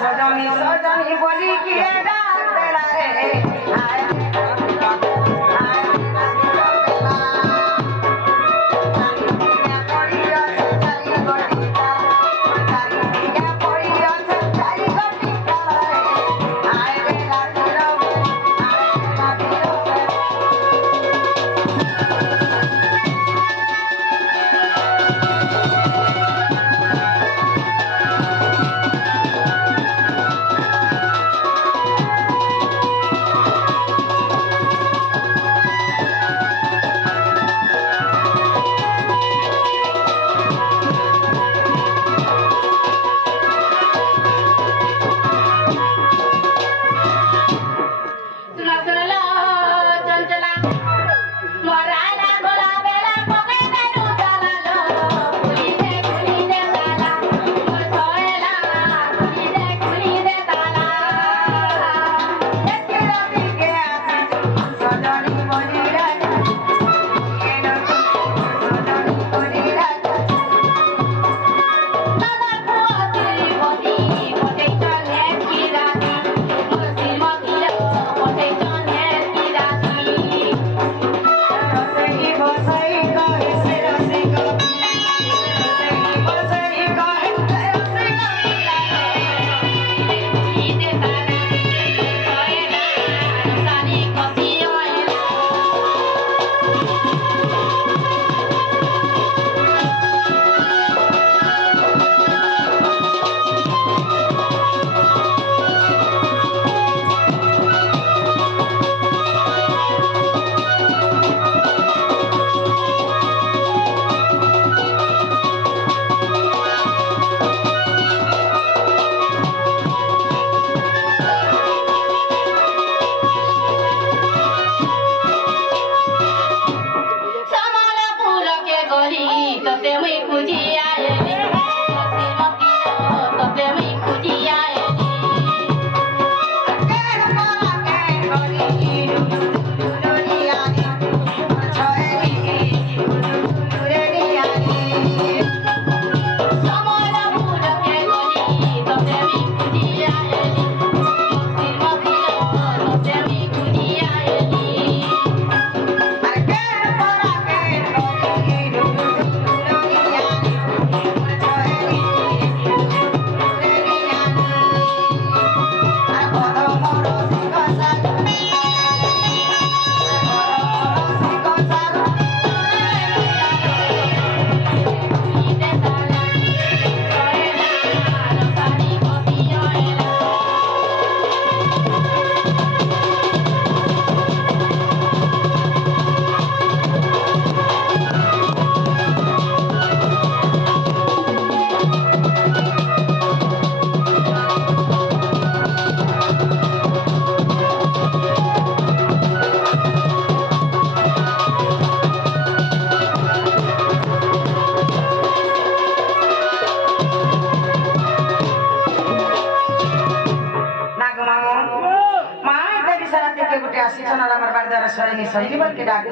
सजनी सजनी बोली किए डाक देला रे सही बोल के डाक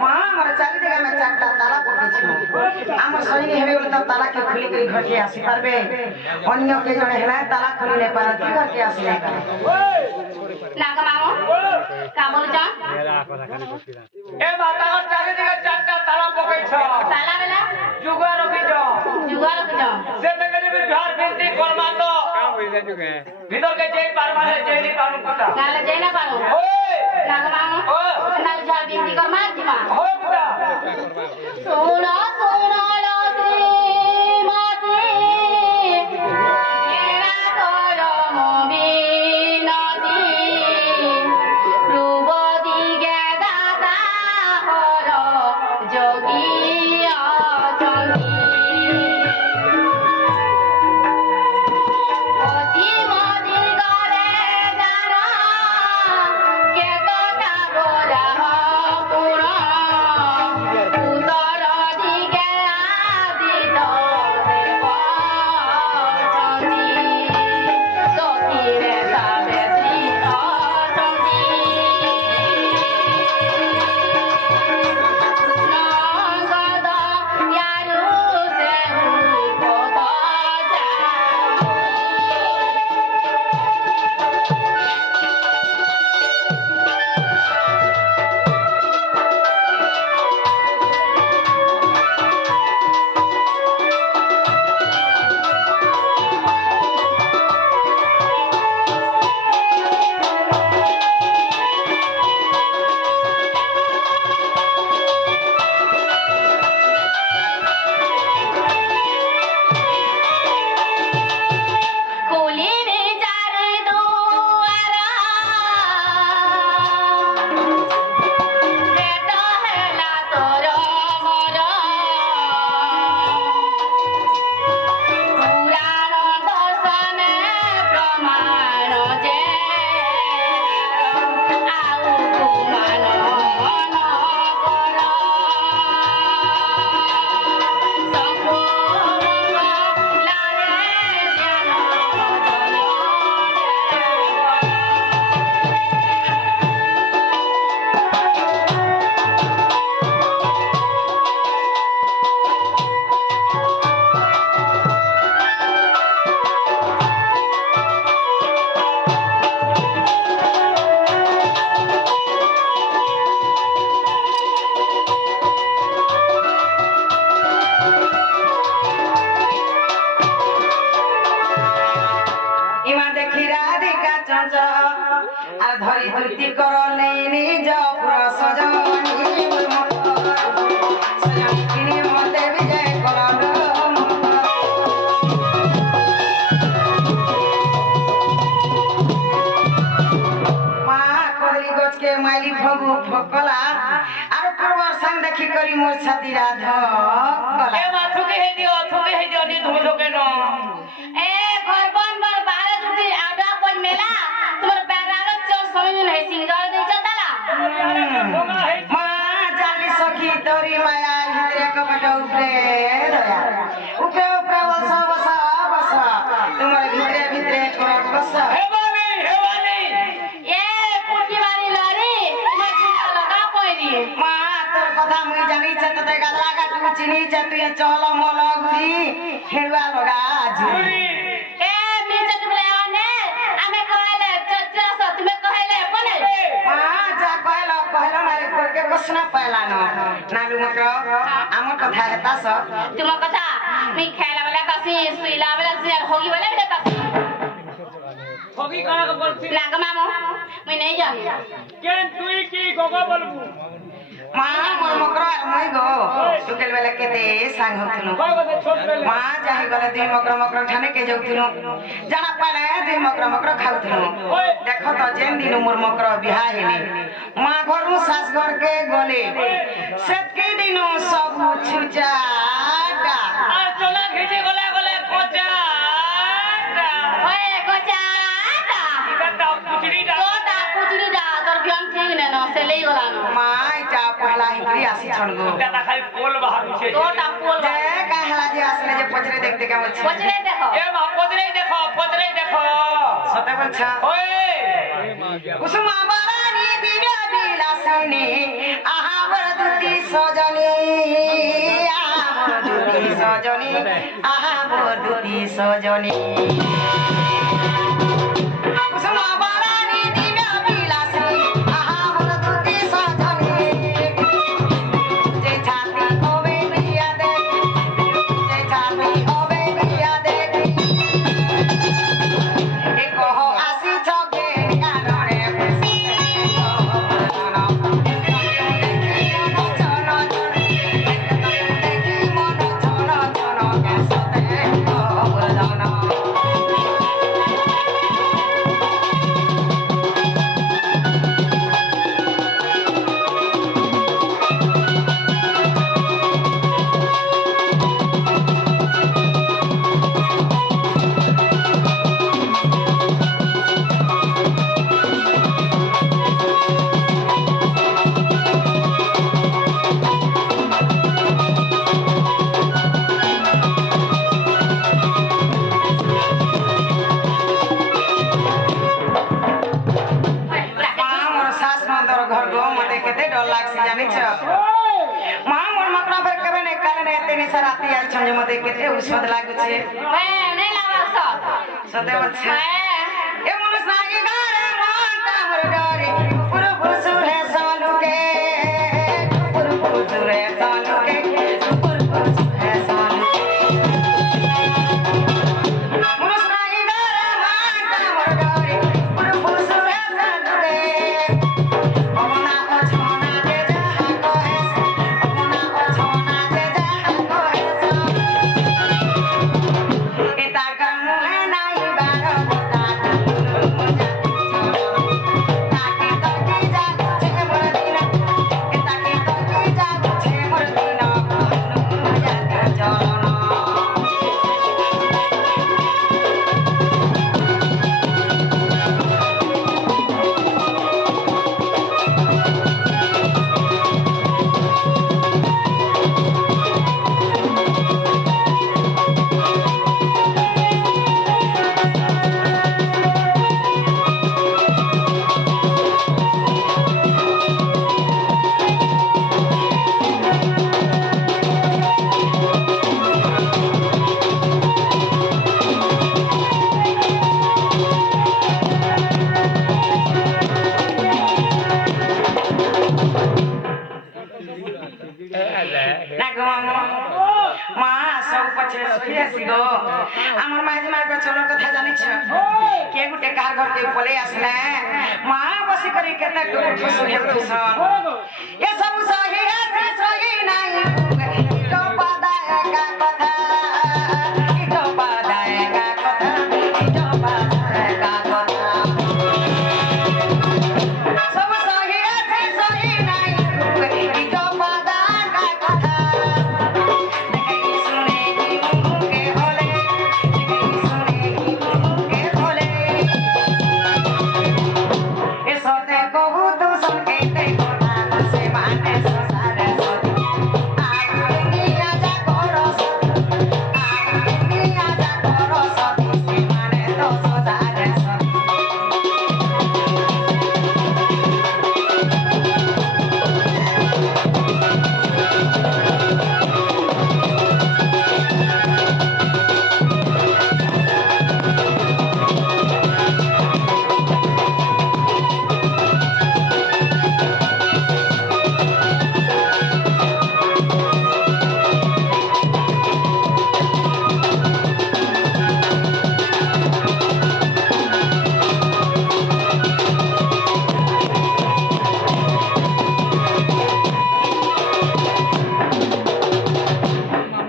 मां हमारा चाली जगह में चारटा ताला पकेछु हम सही हेबे बोले तब ताला के खुली करी घर के आसी परबे अन्य के जने हेला ताला खुली ले पार की घर के आसी नागा मामो का बोल जा ए माता को चाली जगह चारटा ताला पकेछु ताला वाला जुगा रखी जो से में करे भी घर बिनती करमा तो काम होई जा जुगे भीतर के जेई पारमा है जेई नहीं पारू पता नाले जेई ना पारू नागा मामो नाले झाड़ बिनती कर मार दिमा हो बेटा सोना सोना তুতি করলে নিজ পুর সজনী সজনী কিনি মতে বিজয় করল মা কদলি গছকে মাইলি ফগু ফকলা আর পূর্বর সঙ্গ দেখি করি মোর ছাতি রাধ কলা এ মা থুকে হে দিও নি ধুম ধোকে ন এ ঘর বন বর বারে দুটি আডা কই মেলা তোমার বেড়ালো চোর সমিন হে সিংজল দিছ তালা মা জালি সখী তোরি মায়া ভিতরে কপট উপরে দয়া উপরে উপরে বস তোমার ভিতরে ভিতরে করত বস হে বানি এ পুটি বাড়ি লরি তোমার চিন্তা লগা কই দিয়ে মা তোর কথা মুই জানিছে তোতে গাদলা কাটু চিনিছে তুই চল মল গুড়ি হেড়ুয়া লগা ঝুরি এ মিছে তুমি আনে আমি কইলে চচ্চাস তুমি কইলে বলে মা যা কইলো না করকে প্রশ্ন পাইলা নালু মকর আমার কথা হেতা সব তোমার কথা আমি খেলা বেলা কাছি শুইলা বেলা যে হোগি বেলা বেলা কাছি হগি কানা কে বলছি নাগ মামু মই নেই জানি কেন তুই কি গগা বলবু মা মোর মকর আর মই গো সুকেল বেলা কেতে সাং হতুলু কয় বছর ছোট বেলা মা যাই গলে দুই মকর ঠানে কে যাউথুলু জানা পালে দুই মকর খাউথুলু দেখো তো যেন দিন মোর মকর বিহা হেলি মা ঘরু সাস ঘর কে গলে সেতকে দিন সব ছুচাটা আর চলা ঘিচে গলে কোচা ওই গোচাটা এটা কুচড়িটা তোটা কুচড়িটা তোর বিয়ান ঠিক নে ন সেলেই গলা ন মা এটা পহলা হিকরি আসি ছড়গো এটা খালি পোল বাহারুছে তোটা পোল যে কাহলা যে আসলে যে পছরে দেখতে কেমন ছিল বচরে দেখো এ মা পদরে দেখো সতে বলছা ওই কুসুমা বারানি দিব্য বিলাসিনী আহা বরদুতি সজনী আহা বরদুতি সজনী কুসুমা বারানি দিব্য বিলাসিনী আহা বরদুতি সজনী যে ছাতি হবে বিয়া দেখি যে ছাতি হবে বিয়া দেখি এ কহ আসি ছকে কানরে বসে দেখি মন ছন ছন কেসতে বদনা মা মোর শাশ মন্দর ঘর গো মতে কেতে ডর লাগছে জানিছ মা মোর মকরা ফের কেবে নে কালে নে তেনি সারাতি আই ছঞ্জে মতে কেতে উষদ লাগুছে এ নে লাগাছ সতে বলছে এ এ মন সাগি গারে মনটা মোর ডরে পুরো ফুসুরে সালুকে পুরো ফুসুরে সালুকে পুরো ফুসুরে সালুকে মন সাগি গারে মনটা মোর ডরে পুরো ফুসুরে সালুকে অমনা ও ছনা দে যাহা কহেছে অমনা ও ছনা দে যাহা কহেছে এটা কামে নাই বারো তা সহি আসি গো আমার মাঝে মাঝে চলার কথা জানিছ কে গুটে কার ঘর কে পলে আসলে মা বসি করি কেতে ঠুস ঠুস এ সব সহি আছে সহি নাই তো বাদা একা কথা তো বাদা একা কথা তো বাদা একা কথা সব সহি আছে সহি নাই তো বাদা একা কথা দেখি শুনে কি মুখে বলে দেখি শুনে কি মুখে বলে এ সতে কবু তু সংকেতে কথা সে মানে সসারে সতি আর দুনিয়া যা করো সতি আর দুনিয়া যা করো সতি সে মানে তো সসারে সতি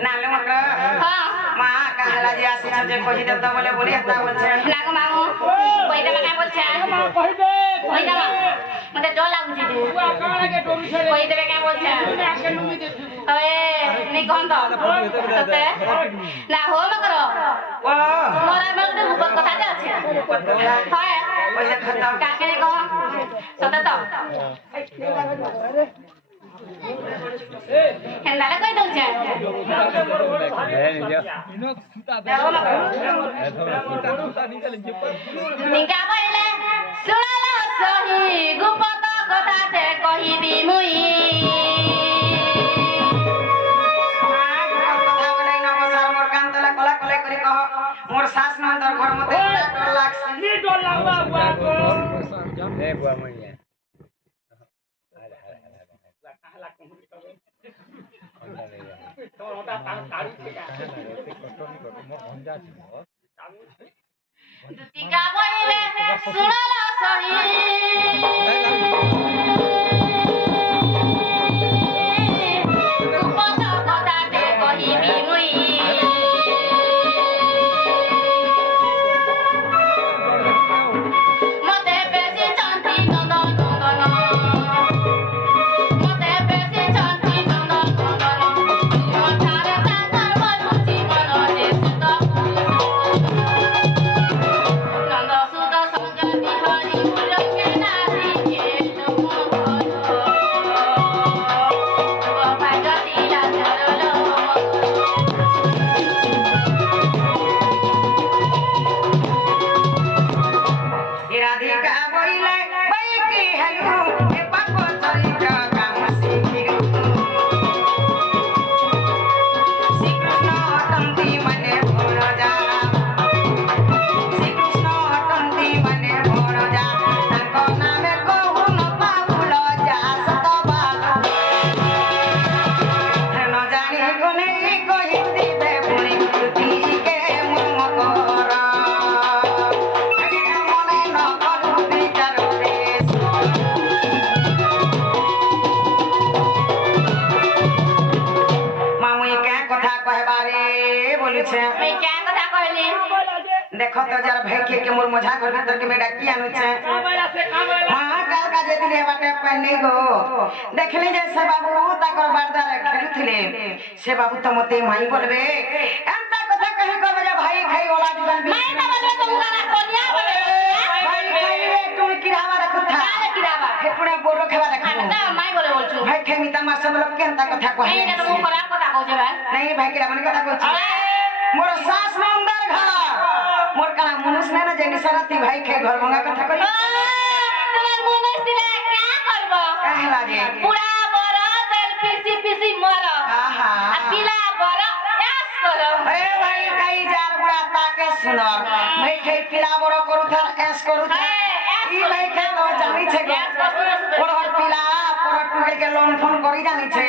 নালে মত হ্যাঁ মা কাহলা যে আসিছ যে কহি দেব বলে বলি এটা বলছে না গো মামু কইতে বা কাই বলছে কইবে কইতে বা মতে ডর লাগুছে যে আগে ডরি ছেড়ে কইতে বা কাই বলছে আগে নুমি দে ওয়ে নি কোন তো সতে না হো না করো ও মোরা মগতে উপর কথা যে আছে হয় ওই যে খত কাকে নে কহ সতে তো হেন্দালে কই দউছে দেখো না নিকা বইলে শুনালো সহি গুপত কথাতে কহিবি মুই কথা বলাই ন বসার মোর কান তলা কলা কলে করে কহ মোর শাস নন্দর ঘর মতে ডর লাগছে কি ডর লাগবা বুয়া গো দুতিকা বইলে শুনালো সহি গুপত কথাতে কহিবি মুই মতে বেশি চান্তি নন্দন নন্দন মতে বেশি চান্তি নন্দন নন্দন মথারে তাঙ্গর বলুচি মন যে সুত নন্দ সুত সঙ্গ বিহরি উলকে নাহি কে রাধিকা বইলে বই কি হেলু এ পাপ চরিত্র কাম শিখিলু শ্রীকৃষ্ণ অটন্তি মানে ভোর যা শ্রীকৃষ্ণ অটন্তি মানে ভোর যা তাଙ୍କ নামে কহু ন পাবুল যা সত বাল ন জানি কোনে কহি দিবে পুଣି কৃতিকে মুম কর মনে ন করু বিচার রে মামুই কে কথা কহবারে বলিছে আমি কে কথা কইলি দেখো তো যার ভাইকে के मोर मझा घर भीतर के में डाकी आनुছে কামলা সে কামলা मां काल का जे दिले बाटे पन्नी गो देखले जे से बाबू ताकर बारदार खेलुथिले से बाबू तो मते माई बोलबे एंता কথা कहे करबे जे भाई खाई वाला जुगन भी मैं तो बोले तुम गाना कोनिया बोले भाई खाई একটু কিরাবা রাখুথা কালে কিরাবা হেপুড়া बोरो खेबा देखो আমি তো মাই বলে বলছু भाई खाई मिता मार सब लोग केंता কথা এই कहे এটা তো খরাপ কথা কইছে ভাই नहीं भाई किरा मन কথা কইছি मोर सास नंदर घर मोर काला मनुष्य ने ना जे निसराती भाई खाई घर भंगा কথা कहि তোমার মনে দিলে কি করব काहे लागे পুরা বড় তেল পিসি পিসি মর आहा আর পিলা বড় এস করো अरे भाई कई जार बुढ़ा ताके सुनो भाई खाई पिला बड़ो करू था एस करू था ई भाई खाई तो जानी छे ओढ़र पिला पर टुके के लोन फोन करी जानी छे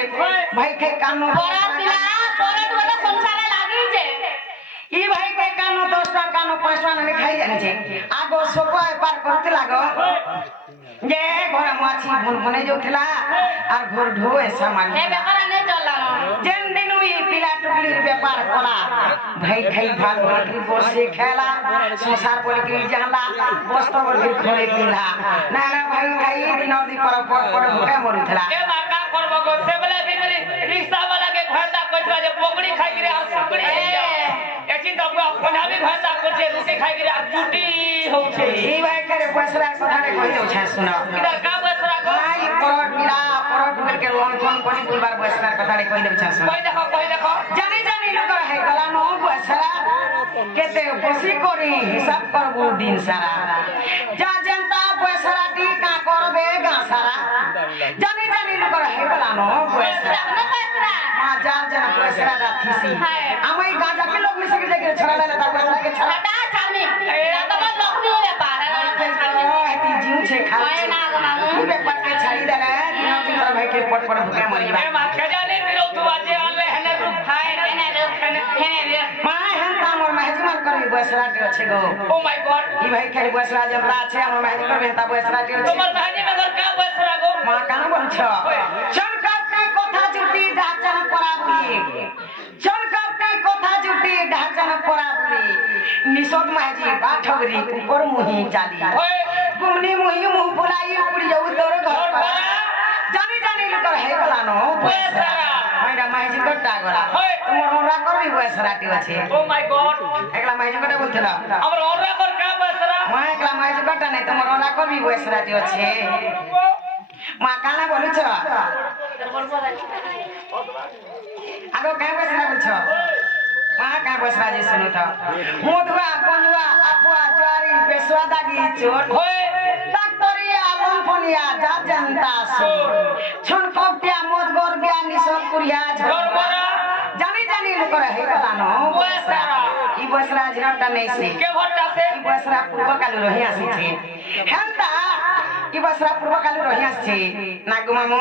भाई खाई कानू বড় পিলা বড় তো সংসারে লাগিছে ସେମାନେ ଖାଇ ଜାଣିଛେ ଆଗ ଶୋକ ପାର କରୁଥିଲା ଗ ଯେ ଘରେ ମାଛି ଭୁନ ଯାଉଥିଲା আর ঘর ঢোয়ে সামান ଏ ବେପାର ନେଇ ଚଲାମ যেন দিন ওই পিলা টুকলির ব্যাপার কলা ভাই খাই ভাগ বলি বসে খেলা সংসার বলি জানলা বস্ত্র বলি ঘরে পিলা না না ভাই খাই দিন দি পর পর ভুকে মরুଥିଲା ए माका करबो गो सेबले बिगरी रिक्शा वाला के घरदा कइसला जे पकड़ी खाइ गिरे आ सुकड़ी एचिन तो पंजाबी भाषा करछे रुसी खाइ गिरे आ जुटी होछे এই ভাই করে বসরা কথাটা কই দেউছে শুনো इधर का बसरा गो ভাই পরট পিলা পরট के लोन फोन कोनी दुलबार बसरा কথাটা কই দেউছে শুনো कोई देखो জানি জানি লোক হে গলা নো বসরা কেতে বসি করি হিসাব করব দিন সারা যা জনতা বসরা দি কা করবে গা সারা জানি জানি লোক হে গলা নো বসরা মা যা জন বসরা রাখিছি আমি গাঁজা के लोग मिसे के जगह छड़ा ले ता बसरा के छड़ा दा छामी তোমার লক্ষ্মী ব্যাপার ती जीव छे खा হয় না গো মামু तू बेपार के छाड़ी देले दिनो दिन तर भाई के पट पट भूखे मरिबा ए मा खजाले बिरो तू आजे आले हने रुक खाए হেনে রে হেনে রে मा हन काम और महजमान करबी बसरा के छे गो ओ माय गॉड ई भाई खाली बसरा जनता छे हम महज करबे ता बसरा के छे তোমার ভাইনি में घर का बसरा गो मा काना बोलछ চনকাতে কথা জুটি ঢাচন পরা বলি চনকাতে কথা জুটি ঢাচন পরা বলি নিশদ মাঝি বাঠগরি উপর মুহি চালি ओए गुमनी मुही मुह बुलाई पुड़ी जाऊ तोर घर पर জানি জানি লোক হে গলা নো बसरा মাইরা মাঝি গটা গলা ओए তোমার ওরা করবি বসরাটি আছে ओ माय गॉड একলা মাঝি গটা বলছিল हमर औरा कर का बसरा মা একলা মাঝি গটা নাই তোমার ওরা করবি বসরাটি আছে মা কানা বলছ আগো কাই বসরা বলছ মা কাই বসরা যে শুনো তো মধুয়া গঞ্জুয়া আপুয়া জোয়ারি বেসুয়া দাগি চোট ओए ডাক্তরিয়া লম্ফনিয়া যা জানতা সো ছন কপিয়া মদ গরবিয়া নিসব কুরিয়া ঝর गरबरा জানি জানি লোক হে গলা নো বসরা ই বসরা ঝরটা নাই সে के भट्टा से ই বসরা পূর্ব কালু রহি আসিছে হেনতা ই বসরা পূর্ব কালু রহি আসছে নাগু মামু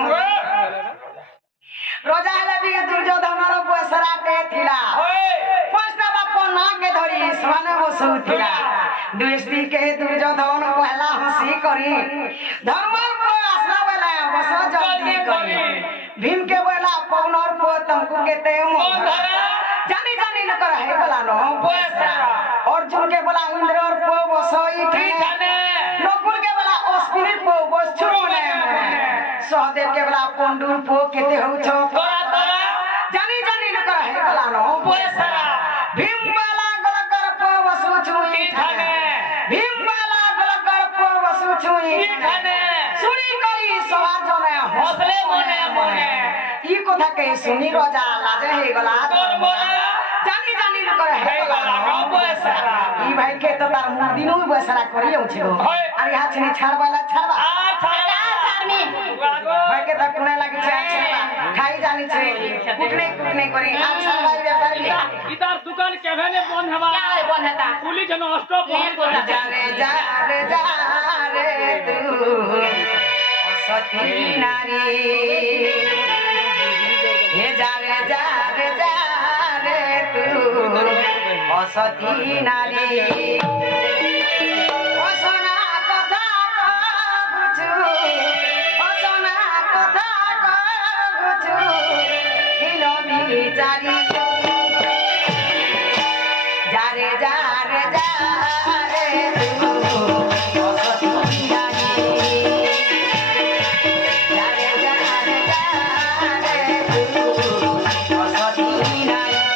রোজা হেলে বি দুর্যোধনর বসরাতে থিলা ओए পাঁচটা বাপ নাকে ধরি সমানে বসুথিলা দুষ্টি কে দুর্যোধন পহলা হসি করি ধর্মর পো আসলা বেলা বস জলদি করি ভীম के बोला पवनर पो तुमको केते कौन धरा जानी जानी लोग है बोला नो बसरा अर्जुन के बोला इंद्रर पो बसई ठीक है नकुल के बोला अश्विनी पो बस छुने सहदेव के बोला पंडुर पो केते हो छो तोरा तोरा जानी जानी लोग है बोला नो बसरा भीम वाला गलकर पो बसु छुई ठीक है भीम वाला गलकर पो बसु छुई ठीक है सुनी करी सवार जने हौसले मने मने ई কথা কে শুনি রজা লাজে হে গলা तोर बोला জানি জানি লোক হে हे গলা गला नो बसरा ই ভাই কে তো তার মুদিনও বসরা করি উঠে হয়। আর ইহা ছিনি ছাড়বালা ছাড়বা आ छाड़ा ছাড়মি गागो ভাই কে তো কোনে লাগিছে ছাড়বা খাই জানি ছে কুটনে কুটনে করি আর ছাড়বাই ব্যাপার নি इधर दुकान केभेने बंद हवा क्या है बोल हता पुलिस जन स्टॉप नहीं बोला যা রে তু অসতি নারী হে যা রে তু অসতি নারী অসনা কথা কহুছু অসনা কথা কহুছু হিল বিচারি যা রে তু অসতি নারী যা রে তু অসতি নারী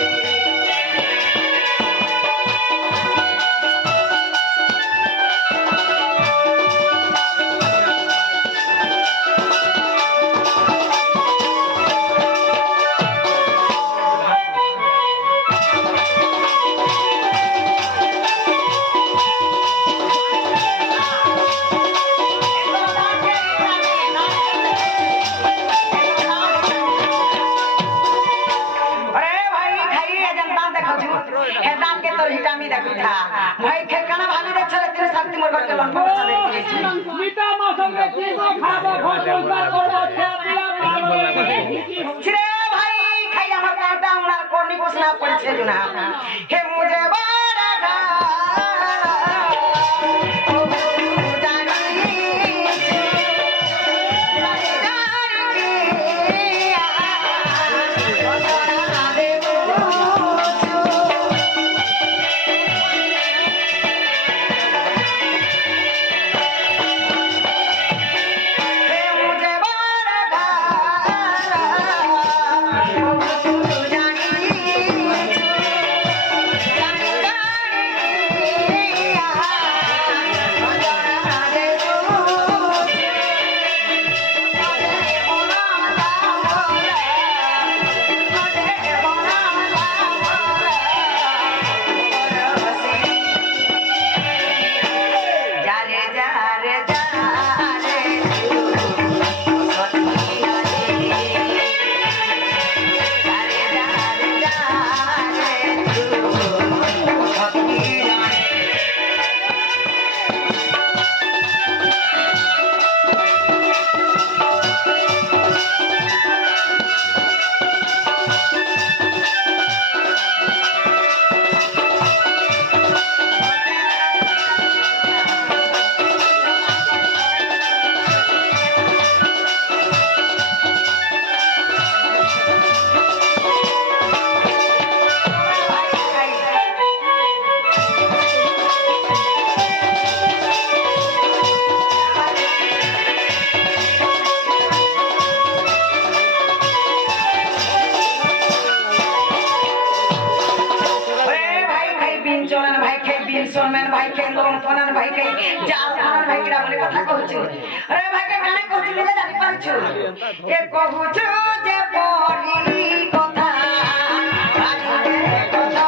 मीठा मौसम में चीजो खाबो घोषणा करबो खेतिया ছিরে ভাই খাই আমার কাটা উনার কোনি বসনা পড়ছে জুনা হে মুজে বাড়া সোনমেন ভাইকে লঙ্কনন ভাইকে জালমন ভাইকে বলে কথা কହୁଛୁ আরে ভাইকে কানে কହୁଛୁ নিজে জানি পারছু এ কହୁଛୁ যে পরি কথা আরে কথা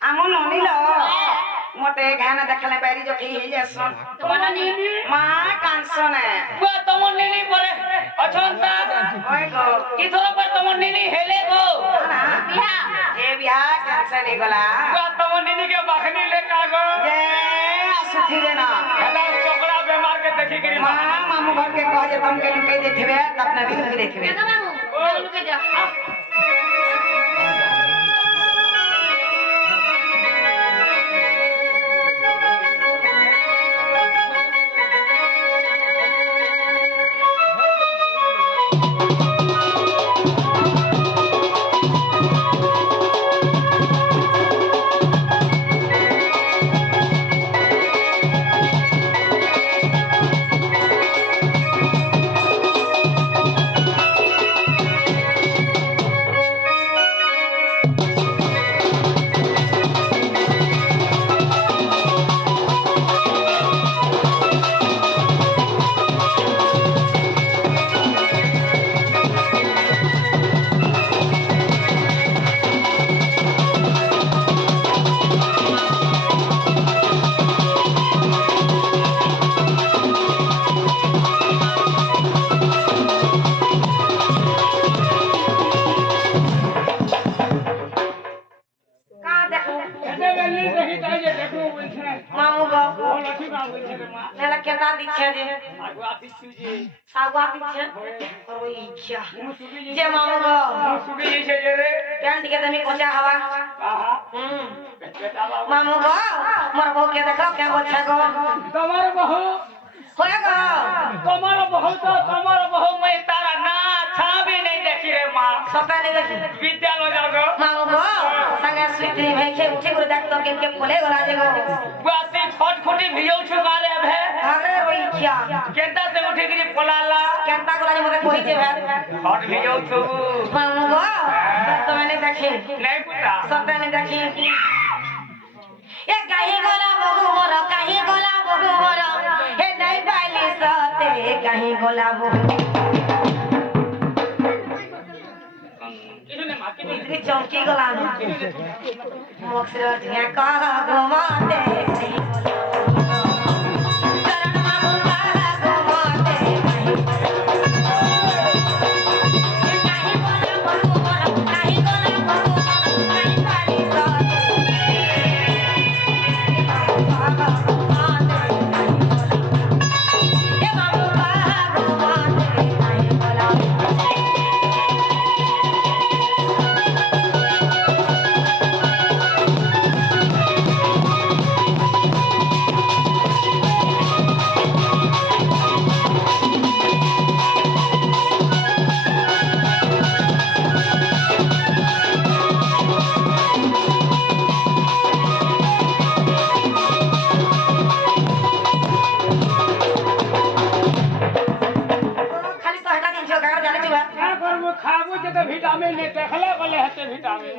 আমন অনিল মতে ঘানা দেখালে বাইরে যখি হয়ে যাসন তোমার নানি মা কানসনে বুয়া তোমার নিনি পরে অছন্তা ওই গো কি ধরো পর তোমার নিনি হেলে গো না বিহা এ বিয়া ক্যান্সেল হয়ে গলা বুয়া তোমার নিনি के बाखनी ले का गो যে আসুথি রে না हेलो चोकड़ा बीमार के देखी गिरी মা মামু ঘর के कह जे तुमके लुके देखबे त अपना भी लुके देखबे কেন মামু চল লুকে যা মামু গো নেলা কেতা দিচ্ছে যে সাগুয়া দিচ্ছে ওই ইচ্ছা যে মামু গো কেন দিকে তুমি কোচা হওয়া মামু গো মোর বউ কে দেখো কে বলছে গো তোমার বহু হয়ে গো তোমার বহু তো তোমার বহু मैं तारा ना छाबे नहीं देखी रे मां সকালে দেখি विद्यालय जाओ गो মামু গো সঙ্গে সুইত্রি ভাইকে উঠে করে দেখতো কে বলে গলা যে গো बुआसी छट खुटी भियो छुका रे भे আরে ওই ইচ্ছা केंता से उठी गिरी पलाला কেনতা গলা যে মতে কইছে ভাই छट भियो छु মামু গো তো মানে দেখি नहीं पुता সকালে দেখি এ কাহি গলা বহু মোর কাহি গলা বহু মোর হে নাই পাইলি সতে কাহি গলা বহু किने मां किने इतनी चौकी गला मोक्सरा ढिया का घुमाते चरण मामू का घुमाते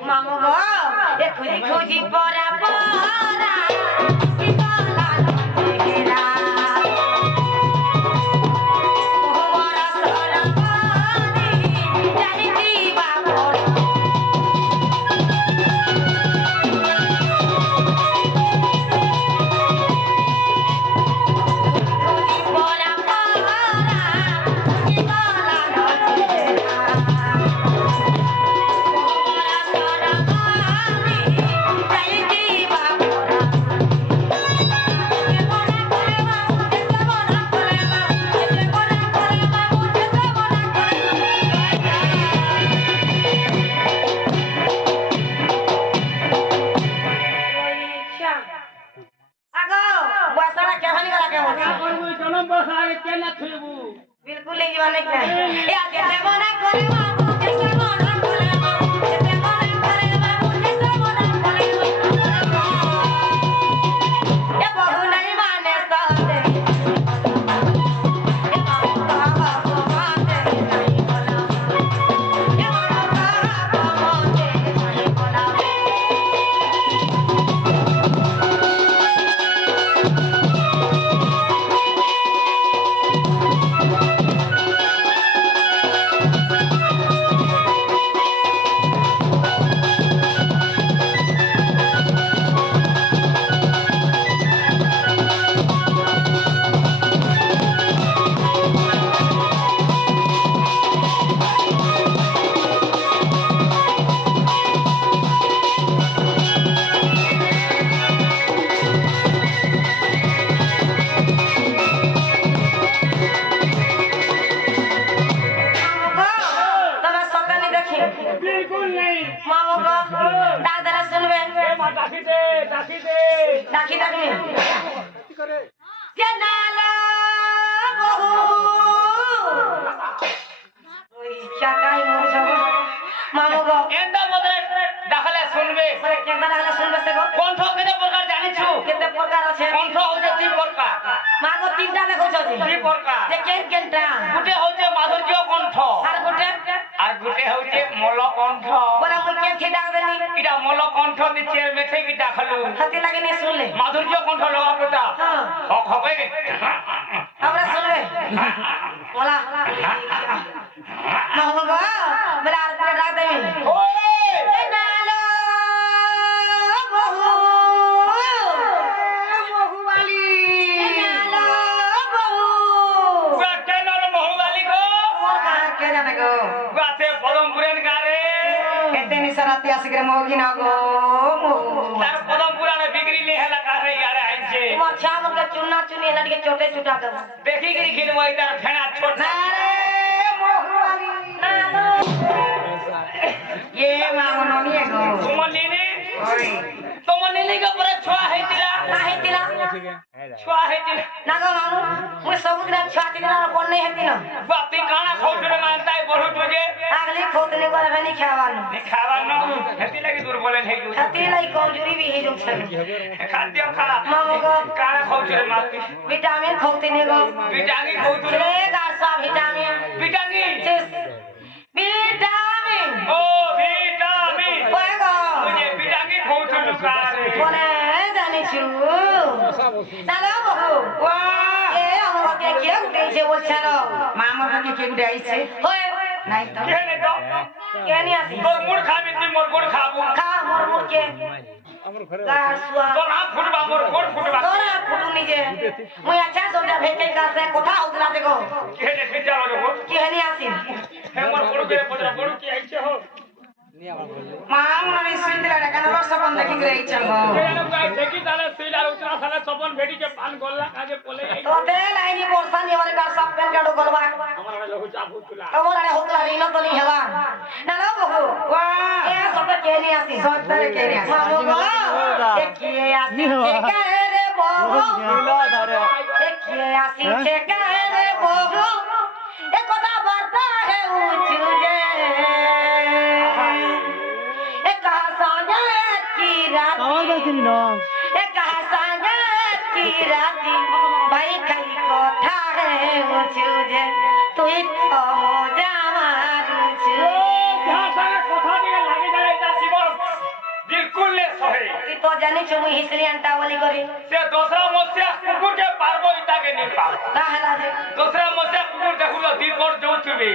মামু গো এ খুঁজি খুঁজি পরা পরা কি গলা চেহারা ওহরা সরা পানি জানি দিবা পড়া খুঁজি পরা পরা কি গলা চেহারা बिल्कुल नहीं जवाने क्या है या जैसे मना करे बाबू जैसे मना करे बाबू जैसे मना करे बाबू जैसे मना करे बाबू ये बहू नहीं माने साथे ये बाबा को माने नहीं बोला ये बाबा को माने नहीं बोला बिल्कुल नहीं मामू को दादा सुनबे डाकी दे डाकी डाकी के नाला बहू ओई क्या काई मोर सब मामू को एंदा बदले डाकले सुनबे सरे केंदा डाकले सुनबे से को कण्ठ केते प्रकार जानि छु केते प्रकार আছে कण्ठ होजे ती प्रकार मागो तीनटा देखो छथि ती प्रकार যে কেনটা गुटे होजे माधुर्य कण्ठ আর গুটে होजे मल कण्ठ বলা মই কে ঠেডা দেনি इटा मल कण्ठ दी चेर मेथे की डाकलु হাতে লাগে নি শুনলে माधुर्य कण्ठ लगा बेटा हां हक हके আমরা শুনবে বলা মামু গো বলা আর করে ডাক দেবে ओए নালো বহু বহুবালি নালো বহু गुआ केनल बहुवाली को কে জানে গো गुआते पदमपुरेन गारे এতে নিসারাতে আসিকে মোগি না গো तार पदमपुरा बिक्री ले हला गारे यारे आइছে তোমার ছামন के चुन्ना चुनी लड़के छोटे छुटा दे देखी गिरी खिल मोई तार फेना छोट না রে মোহবালি নালো ये मामनो নিয়ে গো तुम नीनी ওই तुम नीनी के ऊपर छुआ हेतिला नाही तिला छुआ हेतिला না गो मामू মই সবুজ রাত ছাতি দিলা কোন নাই হেতি না बापी काना खौटरे मानता है बहु तुझे আগলি খোতনে করে ভেনি খাওয়ানো खावा न हेति लगी दूर बोले है यू ছাতি লাই কমজোরি भी हे जो छे खाद्य खा मामू को काना खौटरे मापी विटामिन खोते ने गो विटामिन खौटरे रे गासा विटामिन विटामिन विटामिन ओ विटामिन ओए गो मुझे विटामिन खौटरे कारे बोले जाने छु নালো বহু ওয়া এ আমাকে কে উঠে যে বলছাল মামনো কে গুডে আইছে হয় নাই তো के ने तो কে নি আসি तो मुड़ खाबी ती मोर गुड़ खाबू খা মোর মুখে গাসুয়া तो ना फुटबा मोर गुड़ फुटबा তোরা ফুটু নিজে মুই আচ্ছা সোজা ভেকে কাছে কথা উতলা দেখো के ने फिर जाओ जो কি হেনি আসি हे मोर गुड़ के पदरा गुड़ की आइছে हो মামনো নি সুইতলা কেন বর্ষ বন্ধ কি করে আইছে গো কেন গাই দেখি তাহলে সিলার উতরা সালে সবন ভেটি के पान गोल्ला काजे बोले তোতে লাইনি বর্ষা নি আমার কাছে সব পেন কাটো গলবা हमारा लोग चाबू तुला তোমার আরে হোতলা রিনো তো নি হেবা নালো বহু ওয়া এ সব কে নি আসি সত্তরে কে নি আসি মামু গো দেখিয়ে আসি কে রে বহু দেখিয়ে আসি কে রে বহু এ কথা বার্তা হে উঁচু যে এ কাহা সাঙ্গে কি রাত এ কাহা সাঙ্গে কি রাতি ভাই খাই কথা হে উঁচু যে তুই তো জামার উঁচু जहां सारे कोठा दिए लागे जाए इता तो जानी छु मुई हिसरी अंटा वाली करी से दूसरा मोसिया कुकुर के पारबो इता के नहीं पार का हला जे दूसरा मोसिया कुकुर देखु तो दीपर जो छुबी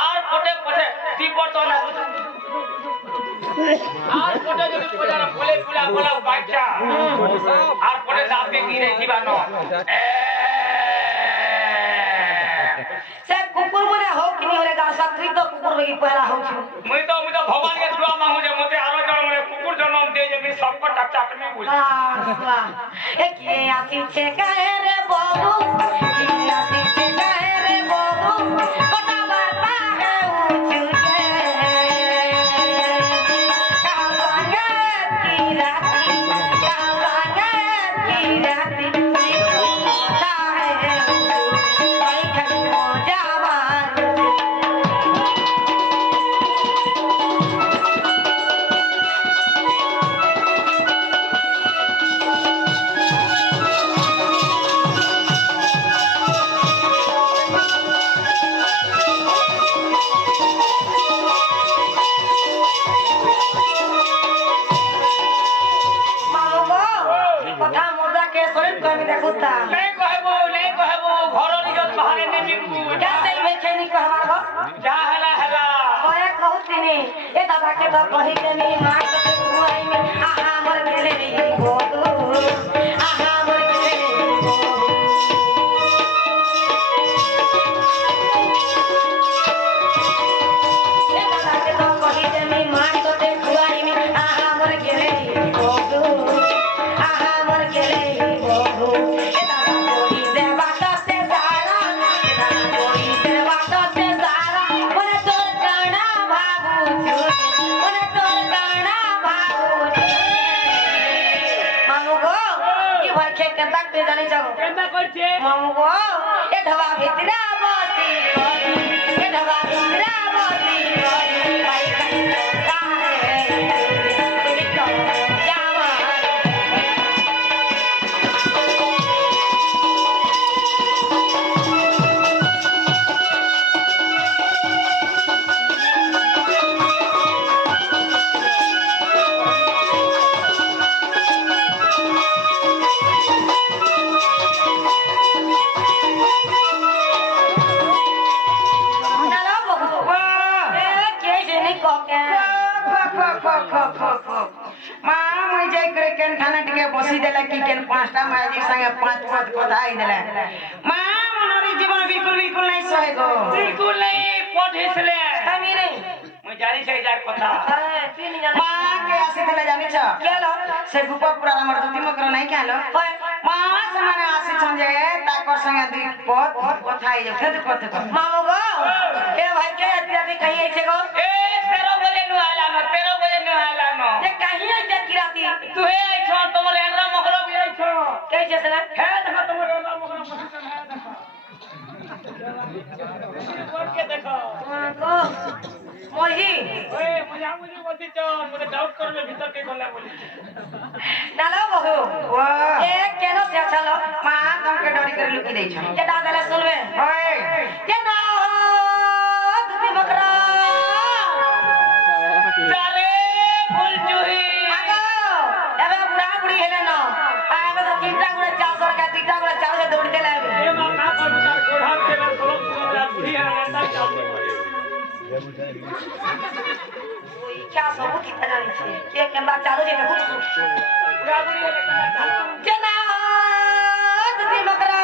আর কোটে কোটে দীপর তো না আর কোটে যদি পজারা বলে পুলা বলা বাচ্চা আর কোটে দাঁতে গিরে দিবানো से कुकुर मने हो कि नहीं होले का सत्री तो कुकुर बगी पहला हो छु मुई तो भगवान के दुआ मांगू जे मते आरो जन मने कुकुर जन्म दे जे मी सबको टक में बोल वाह ए के आसी छे काहे रे बाबू के आसी छे काहे रे बाबू कटा बाता है ऊंचू के कांगे की राती काहे भाई खड़ो जवान কথা মজা কে শরীর কমি দেখুতা नहीं कहबो घर निजत बाहर ने जीबू क्या सही में खेनी कहवा गो जा हला हला ओए कहतिनी ए दादा के तो कहि देनी मार के दुआई में आहा मर गेले रे गोदू आहा मर गेले रे गोदू ए दादा के तो कहि देनी मार के दुआई में आहा मर गेले रे गोदू आहा मर गेले रे गोदू ए दादा कोई देवा तो से सारा ए दादा कोई देवा तो से सारा ओने तोर गाना भागू छूटे ओने तोर गाना भागू मामू गो ई भाई के केता पे जाने जाओ केना करछे मामू गो ए ढवा भितरा बसी करी ए ढवा भितरा बसी करी भाई का रे तेरी तो जावा चलो बहू ए के जेनी को के माँ मुई जाई करे केन थाना टिके बसी देला कि केन पांचटा मैजिक संगे पांच पांच কথা आई देला माँ मनोरी जीवन बिल्कुल नहीं सहे गो बिल्कुल नहीं पढ़िसले हमी नहीं मुई जानी छै जार कथा ए तीन जाने माँ के आसी देला जानी छ केलो से गुपापुरा हमर दुती मकर नहीं कहलो ओए माँ से माने आसी छंजे ताकर संगे दुई पद কথা आई जे फेर कथे कथ मामू गो ए भाई के अति कहीं ऐसे गो ए 13 बजे नु आला न जे कहीं ऐसे किराती तू हे आई छ तोमर एरा मकरो भी आई छ कैसे से ना हे देखो तोमर एरा मकरो पसंद है देखो कोन के देखो को मोही ओए मजा मुझे बोलती छ मुझे डाउट करले भीतर के गला बोली डालो बहू वाह ए केनो से चलो माँ तुम के डरी कर लुकी दे छ के दादा सुनबे ओए के ना तुम्ही बकरा चारे फूल जुही आगो एबे बुढ़ा बुढ़ी हेले न आबे तो तीनटा गुड़े 400 का तीनटा गुड़े 400 दौड़ के लाबे ए मां का पर कोढ़ा के ना सोलो पूरा बुढ़ी है ना चालू ओई क्या सब कितना जानी छे के केमरा चालू जे देखू पूरा बुढ़ी है ना चालू के ना तुम्ही बकरा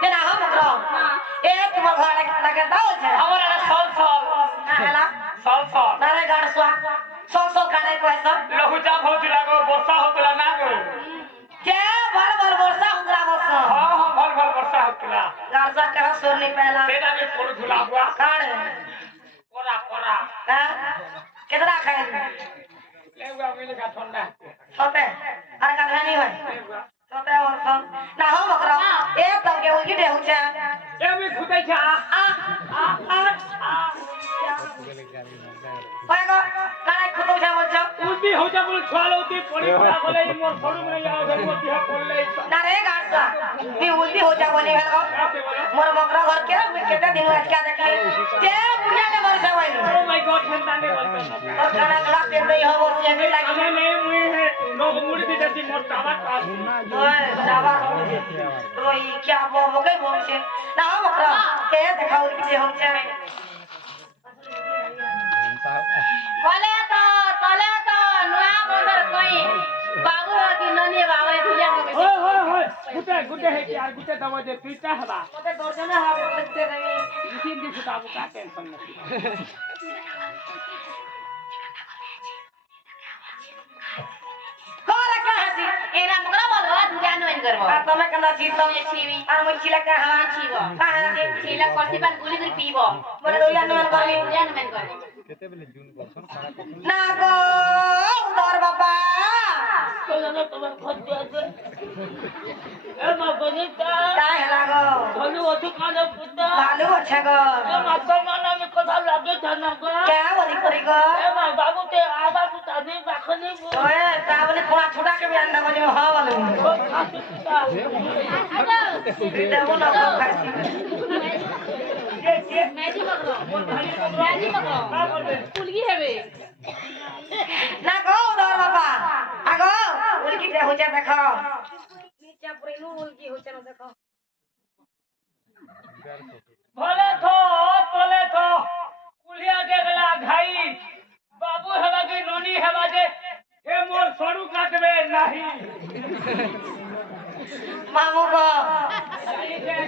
के ना हम बकरा ए तुम्हार घर लगे दाओ छे हमारा ना साल हला नारे गाड़ स्वा सौ खाने को ऐसा लहुजा बहुत लागो वर्षा होतला ना गो के भर वर्षा उतरा बस हां भल वर्षा होतला गाड़ सा कह सोर नहीं पहला सेदा में कोड़ झुला हुआ काड़ कोरा कोरा कितना खाए ले हुआ मिले का ठंडा सोते अरे का नहीं होय सोते और ना हो बकरा ए तब के उल्टी दे हुचा ए में खुदै छ पाएगा काहे खुतो जा बोल छ उल्टी हो जा बोल छालो उल्टी पड़ी पड़ा बोले मोर छोड़ू में जाओ घर मोती है बोल ले ना रे गाड़ का भी उल्टी हो जा बोली भेल मोर मकरा घर के कितना दिन आज क्या देखले ते बुढ़िया ने मर जावे ओ माय गॉड ठंडा ने बोलते और खाना खा दे दई हो वो के लागी नहीं मुई है लोग मुड़ी दी जैसी मोटा बात ओए दावा रोई क्या वो गई वो से ना मकरा के दिखाओ कि हम से बोले तो नुआ बंदर कोई बाबू की ननी बाबू दुनिया में ओए गुटे है कि यार गुटे दवा दे पीता हवा ओते दर्जन हा बच्चे रही इसी दिन से बाबू का टेंशन नहीं कोरा कहासी एरा मगरा बोलवा दुनिया में करबो आ तमे कना छी तो ये छीवी आ मुछिला का हा छीबो कहां जे छीला करती बात गुली गुली पीबो मोर दोया नमन करली दुनिया में करबो ना गो उधर बाबा तो जानो तुम खुद दे ए मा बने का काय लागो भलु अथु काने पुता भालू अच्छा गो ए मा तो माना में कथा लागे जाना को क्या बोली करी गो ए मा बाबू ते आबा पुता नहीं बाखनी को ओए तावले थोड़ा छोटा के भी अंडा बजे में हा वाले देवो ना को खासी मैजी मगरो कुलगी हेबे ना गो उधर बाबा आगो उल्की पे हो जा देखो नीचे पूरी नु उल्की हो जा देखो भले थो कुलिया के गला घाई बाबू हवा के नोनी हवा जे ए मोर सरू काटबे नहीं मामू गो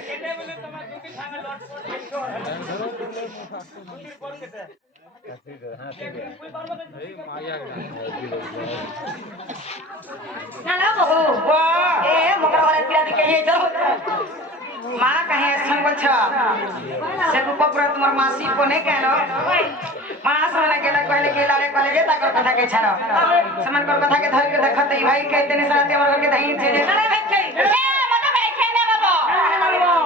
केते बोले तमा दुकी खाना लौट पड़ केते ना ना बहू वाह ए मकरा वाले पिला के ये चलो माँ कहे अच्छा कुछ से तू पपुरा तुम्हार मासी को नहीं कहलो माँ समझ के कहले के लारे कहले जे ताकर कथा के छाड़ो समन कर कथा के धर के देखत ई भाई कहते ने साथे हमर घर के दही छेले अरे भाई ए मत भाई खेले बाबू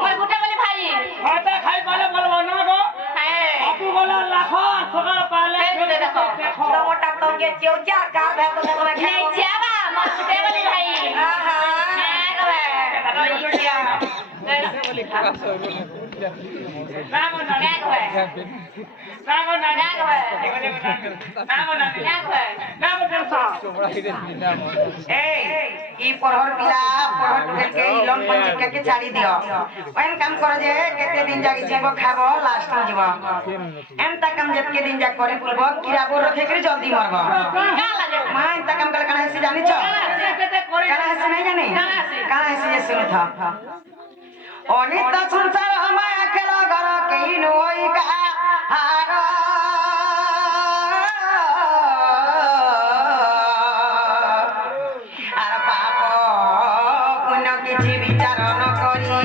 मोर गुटे वाली भाई खाता खाई वाला बोलबो ना गो है अपू बोला लाखो सगळ पाले देखो टमाटर तो के चौचा का है तो मैं नहीं खाई जावा मोर गुटे वाली भाई आहा ई पढ़र पिला पढ़र टुके के ई लोन पंचिका के छाड़ी दियो ओन काम कर जे केते दिन जागी जेबो खाबो लास्ट में जीवो एंता काम जतके दिन जा करे पुलबो किराबो रखे के जल्दी मरबो मां एंता काम कर काहे से जानि छ काहे से नहीं जानि काहे से ये सुन था अनित संसार हमाय अकेला घर के नोई का हार আর পাপ কোন কিছু বিচার ন করি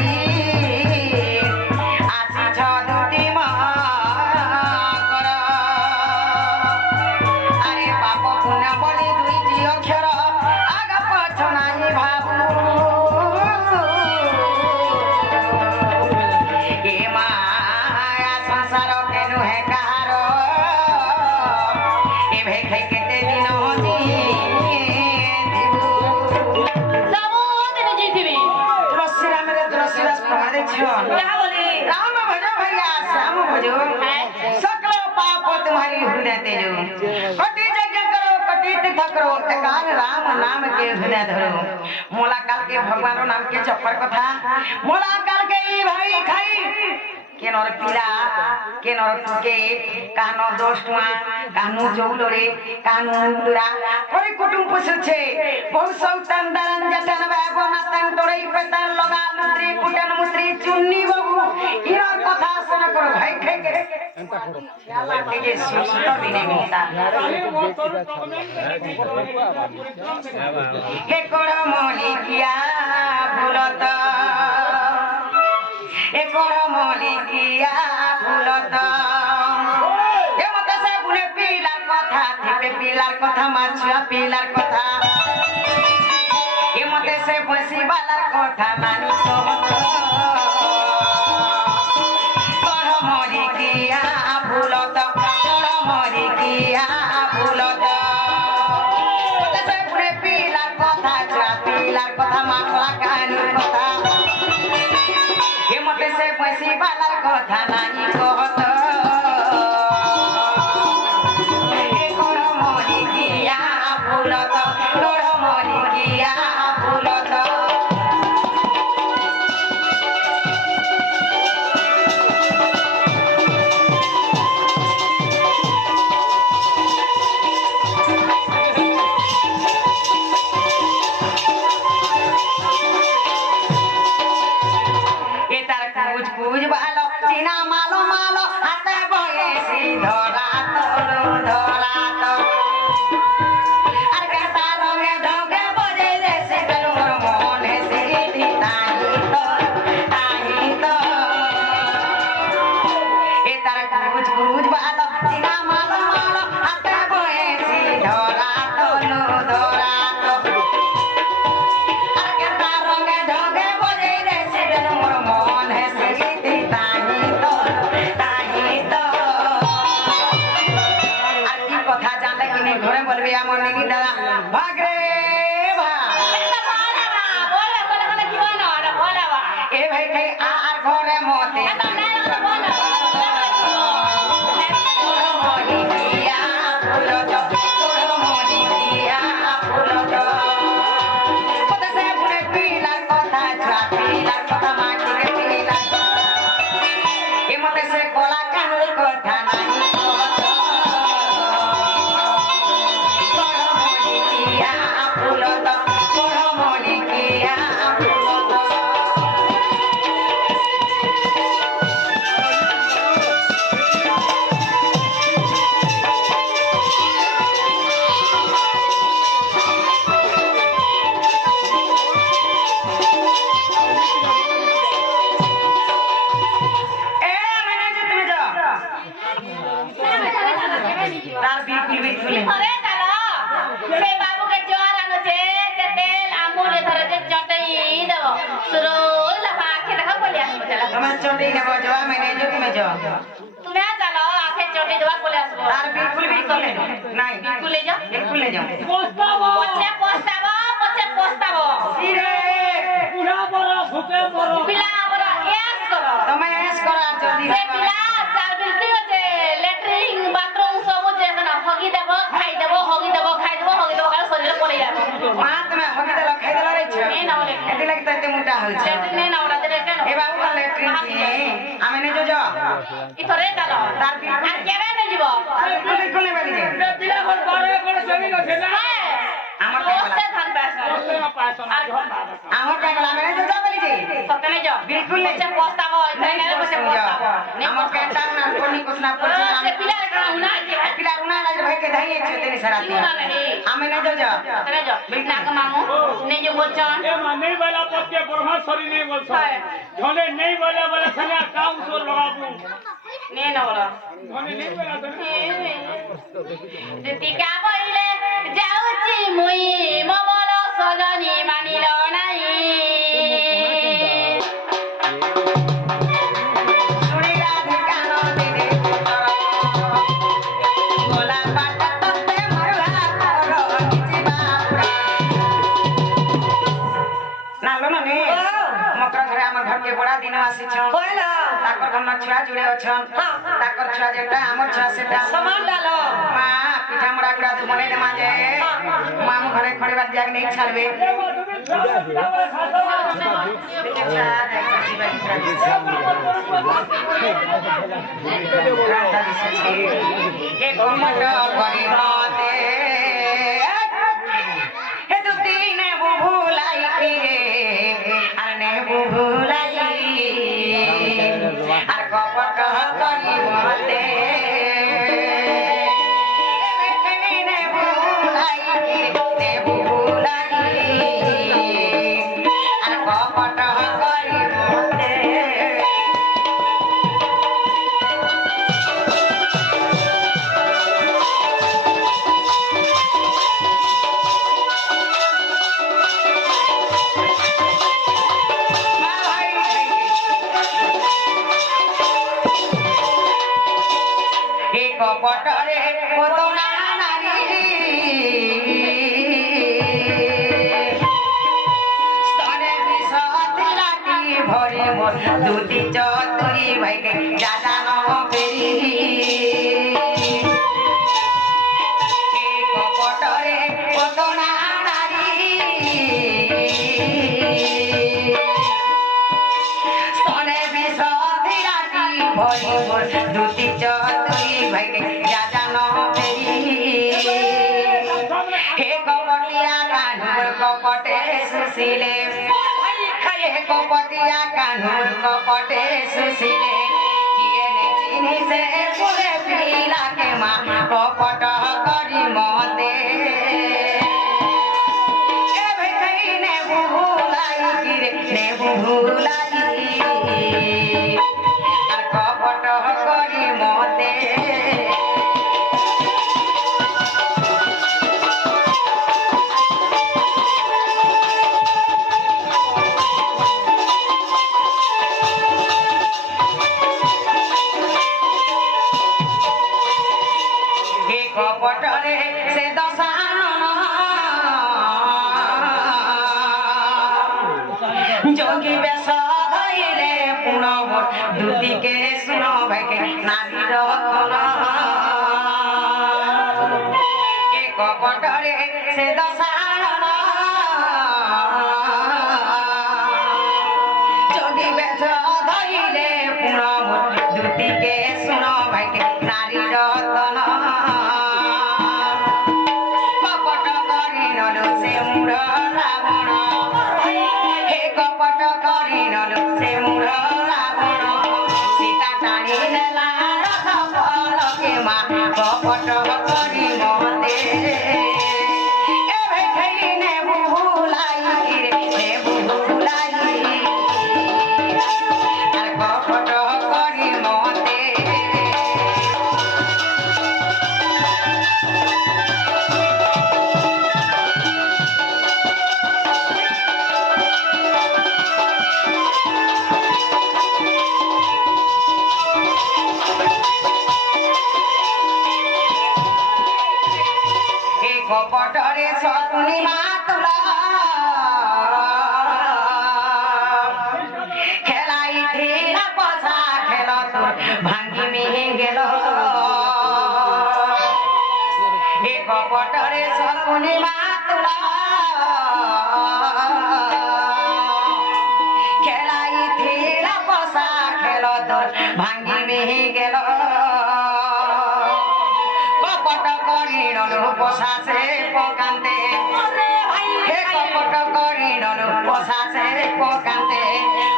আসিছ দুটি মহাকর আরে পাপ পুণ্য বলি দুইটি অক্ষর আগ পছ নাই ভাবু এ মায়া সংসার কেনু হে কাহার এ ভেখে কেতে দিন तुलसी राम रे तुलसी दास पहाड़े छियन क्या बोली राम भजो भैया श्याम भजो सकल पाप तुम्हारी हृदय तेजो कटी यज्ञ करो कटी तीर्थ करो एकान राम नाम के हृदय धरो मोला काल के भगवान नाम के चप्पर कथा मोला काल के ई भाई खाई केनर पिला केनर टुके कानो दोष्टुआ कानो जौलरे कानो मुंदुरा ओरे कुटुंब पुछछे बहु सौतन दरन जटन बाबो नातन तोरे पेतन लगा लुत्री कुटन मुत्री चुन्नी बाबू इनर कथा सुन कर भाई खाई के याला के जे सुस्त दिने मिलता हे कोड़ मोली किया भूलत एकोड़ मोली किया भूलत ए मते से बुने पिलार कथा थिपे पिलार कथा माछुआ पिलार कथा ए मते से बसी बालार कथा मानी सोमत कोड़ मोली किया भूलत कोड़ मोली किया भूलत मते से बुने पिलार कथा छुआ पिलार कथा মাখলা কানু কথা এ মতে সে পয়সি বালার কথা নাই কহত এ করমনি কিয়া ফুলত করমনি কিয়া ফুলত কুজ ভালো চিনা মালো মালো হাতে বয়েছি ধরা তলো ধরা তো আর কাটা রঙে ঢোকে বজে দেশে বেলুর মনে সিটি তাই তো এ তার কুজ ভালো চিনা মালো মালো হাতে বয়েছি ধরা তলো ধরা তো আর কাটা রঙে ঢোকে বজে দেশে বেলুর মনে ঘরে বলবি আমার নাকি দাদা ভাগ রে এ ভাই খাই আর ঘরে মতে কলা কানুর কথা নাই चोटी ने बजवा मैंने जो तुम्हें जो तुम्हें चलो आखे चोटी दवा बोले आसबो यार बिल्कुल नहीं बिल्कुल ले जाओ पोस्ताबो सिरे पूरा बड़ा भूखे बड़ा पिला बड़ा एस करो तुम्हें ऐस करा जल्दी से पिला चार बिल्कुल होते लेटरिन बाथरूम सब जे ना हगी देबो खाई देबो काल शरीर पड़े जाबो मां तुम्हें हगी देला खाई देला रे छ नहीं ना बोले एते लगता है मोटा हो छ लेटरिन नहीं ना बोला दे केन ए बाबू का लेटरिन छी आमे ने जो इथरे चलो तार बिल्कुल আর কেবে নে দিব बिल्कुल नहीं बाली जे दिला घर बारे कोन जमीन আছে না আমার পোস্তে ধান পাস ওসে না পায়ছ না যখন আমার का गला मैंने जो बाली जे সতনে যাও बिल्कुल नहीं বসে পোস্তাবো नहीं এখানে বসে পোস্তাবো আমার कहता ना कोनी कुछ ना कुछ সে পিলা কা উনা যে पिला रुना लाज भाई के धाई छे तेरी सराती কিনা नहीं आमे ने जो সতনে যাও না কা মামু নে যে বলছন ए मा नहीं वाला पत्ते ब्रह्मचरी नहीं बोलছ झोले नहीं वाला वाला सना काम सोर लगाबू নে না বলো झोले नहीं वाला तो টিকা বইলে যাউছি মুই মবল সজনি মানিল নাই सुनी राधिका नो दीदी गोला पाटा तते मरवा करो किछि बापुरा नालो न ने मकर घरे हमर घर के बड़ा दिन आसी छ होइला ताकर हम छुआ जुड़े अछन ताकर छुआ जेटा हमर छुआ सेटा सामान डालो मां पिठा मरा गुड़ा तू मने दे माजे मामू घरे खड़े बात जाग नहीं छाड़बे के घुमट गरी माते हे तू तीने बुभुलाई के अने बुभुलाई আর কপট করি মতে নে বুলাই নে বুলাই আর কপট করি মতে কপটরে কত নারী ভরি মোর দুটি চতুরি ভাইকে জানো পেরি কপটরে কত না নারী সনে বিষধিরাটি ভরি মোর দুটি চতুরি ভাইকে জানো পেরি হে কপটিয়া কানুর কপটে সুশীলে হে কপটিয়া কানুর কপটে সুশীলে কিয়ে নে চিনিছে ফুলে পিলাকে মা কপট করি মতে এ ভেই নে ভুলাই কিরে নে ভুলাই আর কপট করি মতে কপটরে সে দশানন যোগী বেশ ধইলে পুনব দুদিকে শুন ভাইকে নারী রতন কপটরে সে দশানন যোগী বেশ ধইলে পুনব দুদিকে শুন ভাইকে নারী রতন কপট করি মতে এ ভাই নে ভুলাই রে নে ভুলাই আর কপট করি মতে কপটরে শকুনি মাতুলা খেলাই থিলা পশা খেল তোর ভাঙ্গি মিহি গেল এ কপটরে শকুনি মাতুলা খেলাই থিলা পশা খেল তোর ভাঙ্গি মিহি গেল কপট করি ননু পশাসে পকান্তে হে কপট করি ননু পশাসে পকান্তে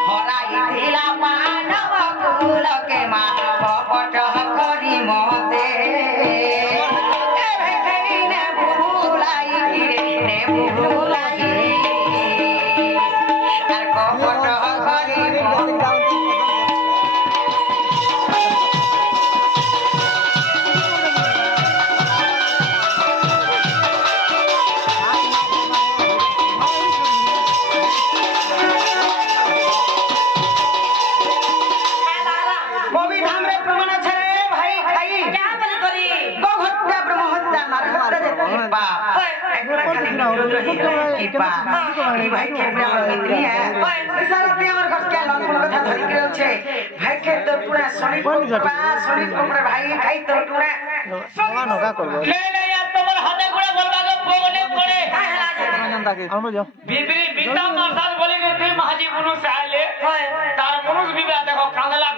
হলাই দিলা পাণ্ডব কুলকে মা কপট করি মতে নে ভুলাই নে ভুলাই আর কপট করি মতে भाई के मित्री है सारा আমার ঘর কে লঙ্ঘন কথা ধরি গেছে ভাই কে তো পুরা শরীর পুরা ভাই খাই তো পুরা সমান হোগা করব লে লে यार তোমার হাতে গুড়া বলবা গো পগনে পড়ে আমরা যাও বিবরি বিতা মাসাল বলে গে তুই মাঝি কোনো সালে তার মনুষ বিবা দেখো কাঁদলা